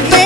you.